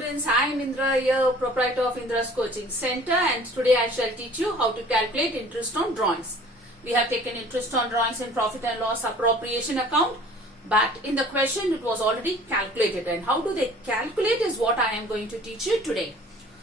students, I am Indra here, proprietor of Indra's Coaching Center, and today I shall teach you how to calculate interest on drawings. We have taken interest on drawings in profit and loss appropriation account, but in the question it was already calculated, and how do they calculate is what I am going to teach you today.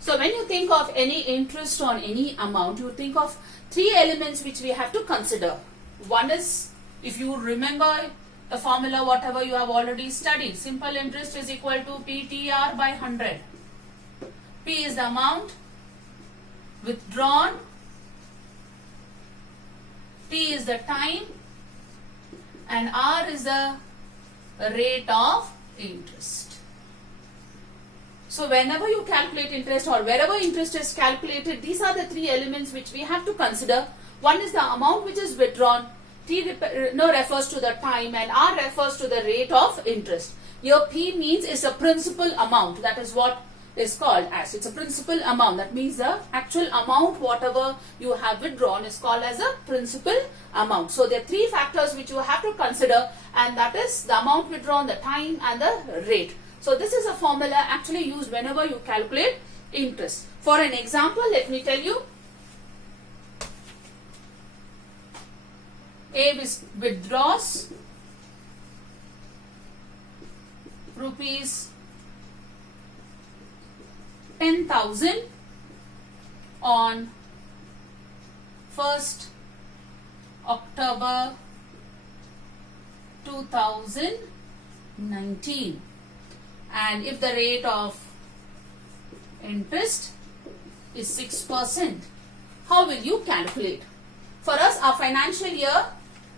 So when you think of any interest on any amount, you think of three elements which we have to consider. One is, if you remember the formula whatever you have already studied, simple interest is equal to PTR by 100. P is the amount withdrawn, T is the time, and R is the rate of interest. So whenever you calculate interest or wherever interest is calculated, these are the three elements which we have to consider. One is the amount which is withdrawn, T refers to the time, and R refers to the rate of interest. Here P means is a principal amount. That is what is called as. It's a principal amount. That means the actual amount whatever you have withdrawn is called as a principal amount. So there are three factors which you have to consider, and that is the amount withdrawn, the time, and the rate. So this is a formula actually used whenever you calculate interest. For an example, let me tell you. A withdraws rupees 10,000 on 1st October 2019, and if the rate of interest is 6%, how will you calculate? For us, our financial year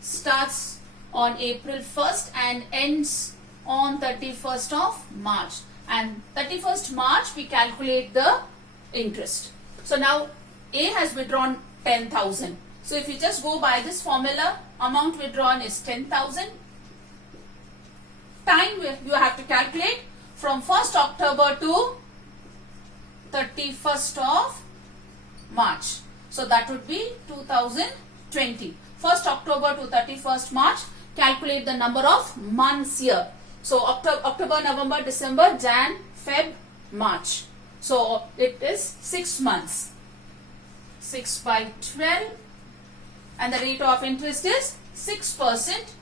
starts on April 1st and ends on 31st of March. And 31st March, we calculate the interest. So now, A has withdrawn 10,000. So if you just go by this formula, amount withdrawn is 10,000. Time you have to calculate from 1st October to 31st of March. So that would be 2020. 1st October to 31st March, calculate the number of months here. So October, November, December, Jan, Feb, March. So it is 6 months. 6 by 12, and the rate of interest is 6%.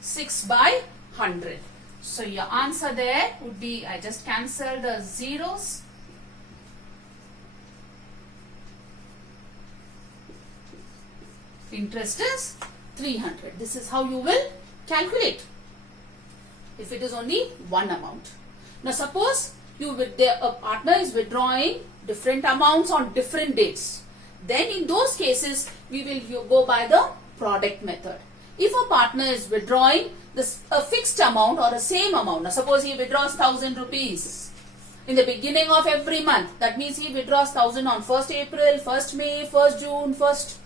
6 by 100. So your answer there would be, I just cancel the zeros. Interest is 300. This is how you will calculate if it is only one amount. Now suppose a partner is withdrawing different amounts on different dates. Then in those cases, we will go by the product method. If a partner is withdrawing a fixed amount or a same amount, now suppose he withdraws 1,000 rupees in the beginning of every month. That means he withdraws 1,000 on 1st April, 1st May, 1st June, 1st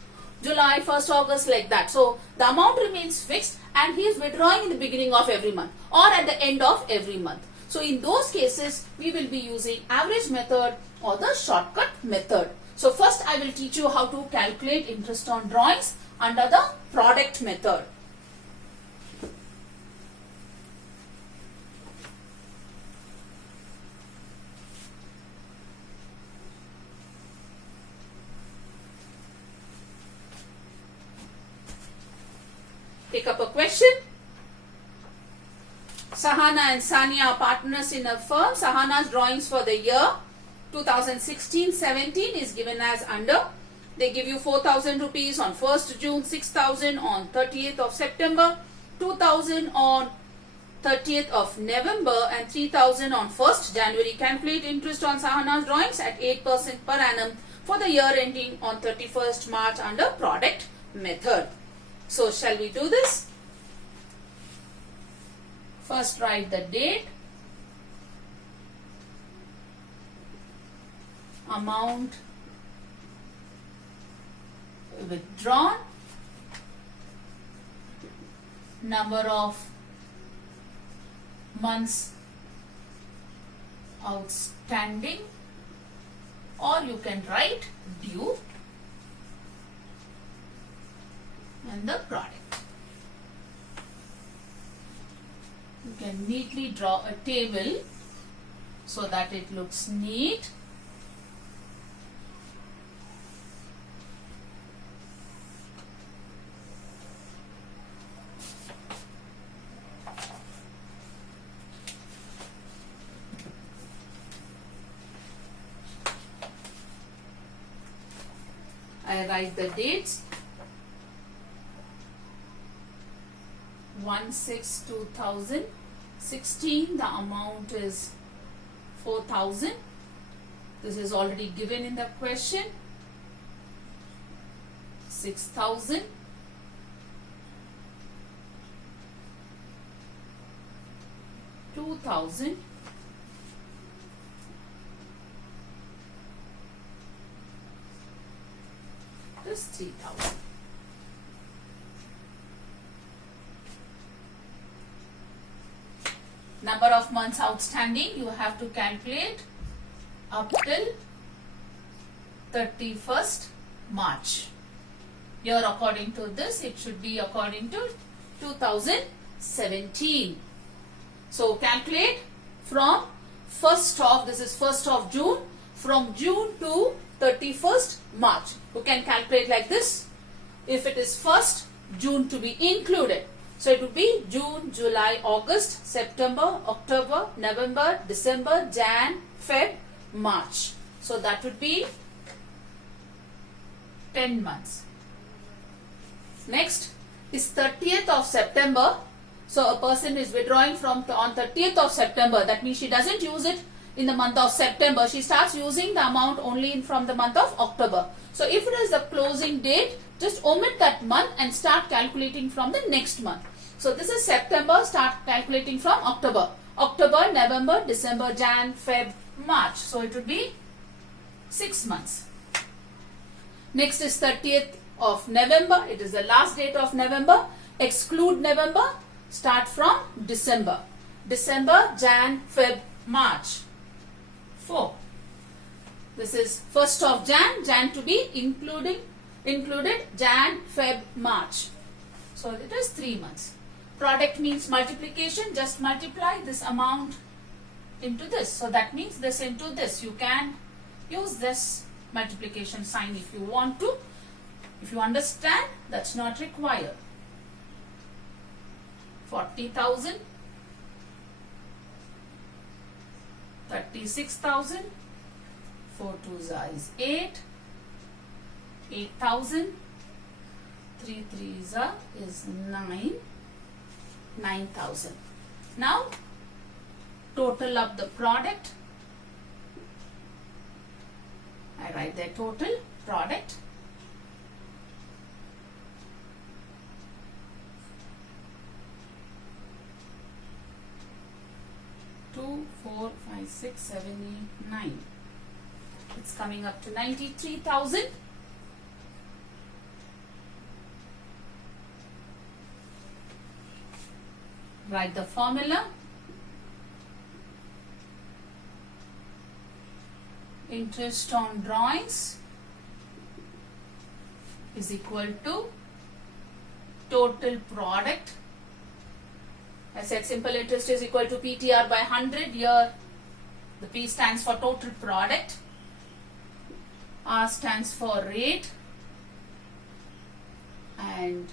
July, 1st August, like that. So the amount remains fixed and he is withdrawing in the beginning of every month or at the end of every month. So in those cases, we will be using average method or the shortcut method. So first I will teach you how to calculate interest on drawings under the product method. Take up a question. Sahana and Sania are partners in a firm. Sahana's drawings for the year 2016-17 is given as under. They give you 4,000 rupees on 1st June, 6,000 on 30th of September, 2,000 on 30th of November, and 3,000 on 1st January. Calculate interest on Sahana's drawings at 8% per annum for the year ending on 31st March under product method. So shall we do this? First write the date, amount withdrawn, number of months outstanding, or you can write due, and the product. You can neatly draw a table so that it looks neat. I write the dates. 1/6/2016. The amount is 4,000. This is already given in the question. 6,000. 2,000. 3,000. Number of months outstanding, you have to calculate up till 31st March. Here according to this, it should be according to 2017. So calculate from this is 1st of June, from June to 31st March. You can calculate like this. If it is 1st June to be included, so it would be June, July, August, September, October, November, December, Jan, Feb, March. So that would be 10 months. Next is 30th of September. So a person is withdrawing on 30th of September. That means she doesn't use it in the month of September. She starts using the amount only from the month of October. So if it is the closing date, just omit that month and start calculating from the next month. So this is September, start calculating from October. October, November, December, Jan, Feb, March. So it would be 6 months. Next is 30th of November. It is the last date of November. Exclude November. Start from December. December, Jan, Feb, March. 4. This is 1st of Jan to be included Jan, Feb, March. So it is 3 months. Product means multiplication. Just multiply this amount into this. So that means this into this. You can use this multiplication sign if you want to. If you understand, that's not required. 40,000. 36,000. 4 2s is 8. 8,000. 3 3s is 9. 9,000. Now total up the product. I write the total product. Two, 4, 5, 6, 7, 8, 9. It's coming up to 93,000. Write the formula. Interest on drawings is equal to total product. I said simple interest is equal to PTR by 100. Here the P stands for total product. R stands for rate. And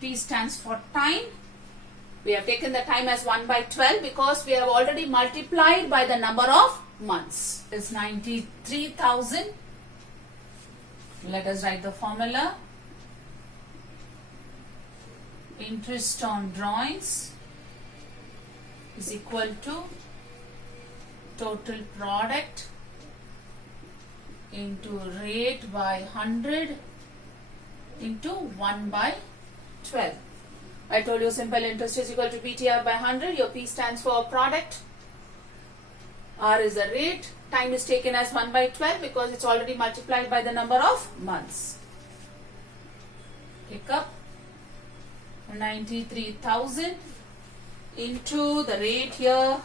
T stands for time. We have taken the time as 1/12 because we have already multiplied by the number of months. It's 93,000. Let us write the formula. Interest on drawings is equal to total product into rate by 100 into 1/12. I told you simple interest is equal to PTR by 100. Your P stands for product. R is the rate. Time is taken as 1/12 because it's already multiplied by the number of months. Pick up 93,000 into the rate here.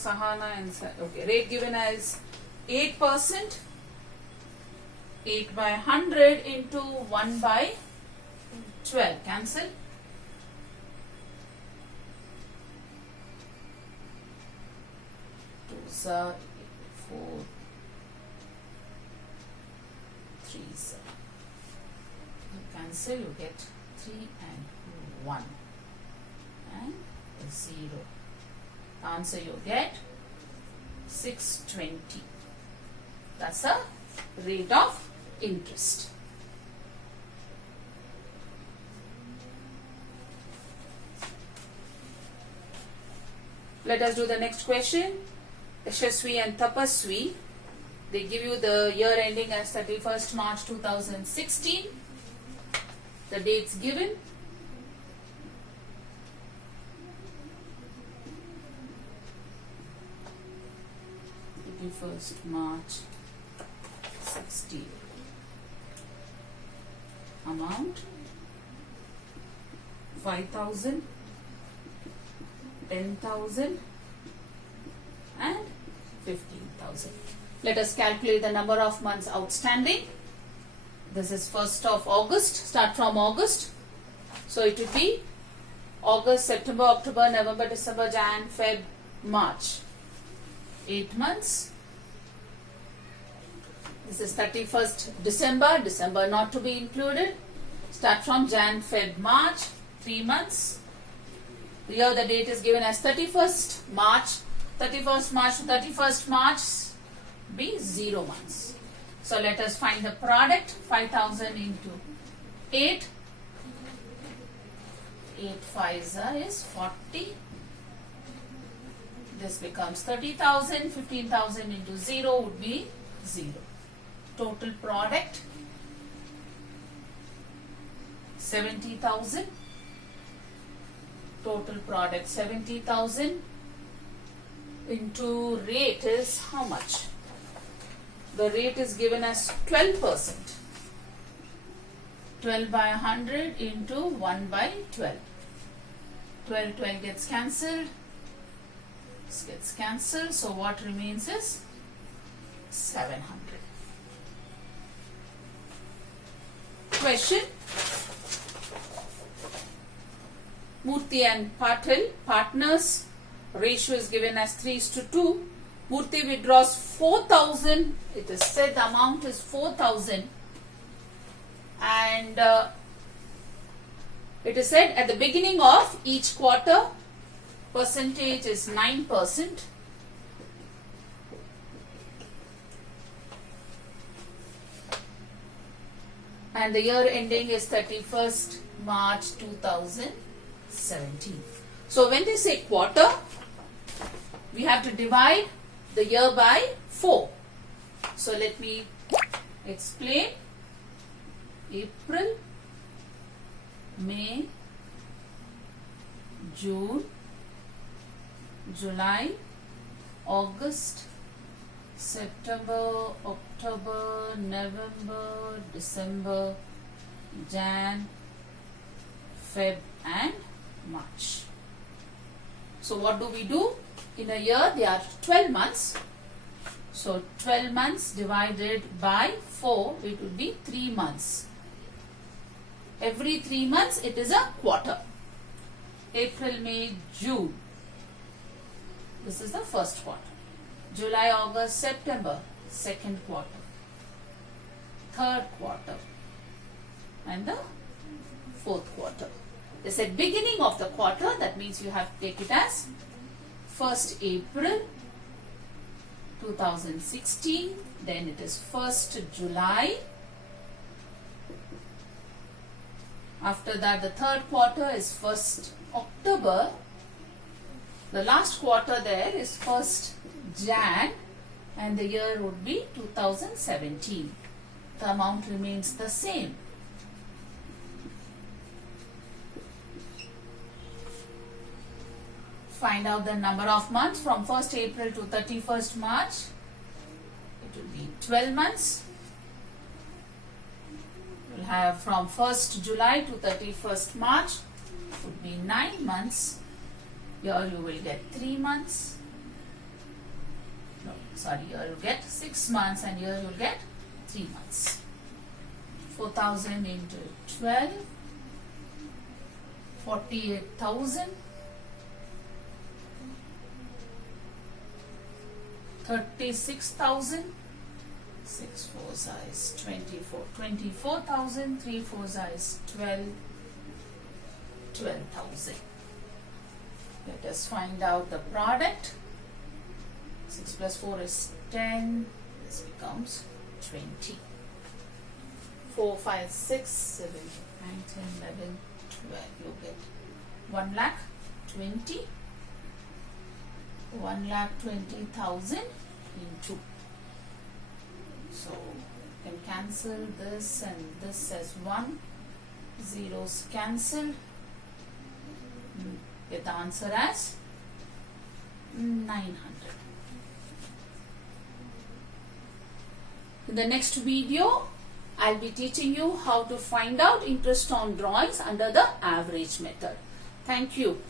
Sahana and okay, rate given as 8%. 8/100 into 1/12. Cancel. ones 4 3s. You cancel, you get 3 and 1 and 0. Answer you get 620. That's the rate of interest. Let us do the next question. Yashasvi and Tapasvi, they give you the year ending as 31st March 2016. The dates given. First March 16. Amount 5,000, 10,000 and 15,000. Let us calculate the number of months outstanding. This is 1st of August. Start from August. So it will be August, September, October, November, December, Jan, Feb, March. 8 months. This is 31st December. December not to be included. Start from Jan, Feb, March. 3 months. Here the date is given as 31st March. 31st March to 31st March be 0 months. So let us find the product. 5,000 into 8. 8 5s is 40. This becomes 30,000. 15,000 into 0 would be 0. Total product 70,000. Total product 70,000 into rate is how much? The rate is given as 12%. 12 by 100 into 1 by 12. 12 gets cancelled. This gets cancelled. So what remains is 700. Question. Murthy and Patil, partners. Ratio is given as 3:2. Murthy withdraws 4,000. It is said the amount is 4,000. And it is said at the beginning of each quarter, percentage is 9%. And the year ending is 31st March 2017. So when they say quarter, we have to divide the year by 4. So let me explain. April, May, June, July, August, September, October, November, December, Jan, Feb and March. So what do we do? In a year there are 12 months. So 12 months divided by 4, it would be 3 months. Every 3 months it is a quarter. April, May, June. This is the first quarter. July, August, September, second quarter. Third quarter. And the fourth quarter. They said beginning of the quarter, that means you have to take it as 1st April 2016, then it is 1st July. After that the third quarter is 1st October. The last quarter there is 1st Jan and the year would be 2017. The amount remains the same. Find out the number of months from 1st April to 31st March. It will be 12 months. You will have from 1st July to 31st March. It would be 9 months. Here you will get 3 months. No, sorry, here you get 6 months and here you will get 3 months. 4,000 into 12. 48,000. 36,000. 6 4s is 24. 24,000. 3 4s is 12. 12,000. Let us find out the product. 6 plus 4 is 10. This becomes 20. 4 5 6 7 9 10 11 12. You get 1,20,000. 1,20,000 into. So you can cancel this and this as 1. Zeros cancel. Get the answer as 900. In the next video, I'll be teaching you how to find out interest on drawings under the average method. Thank you.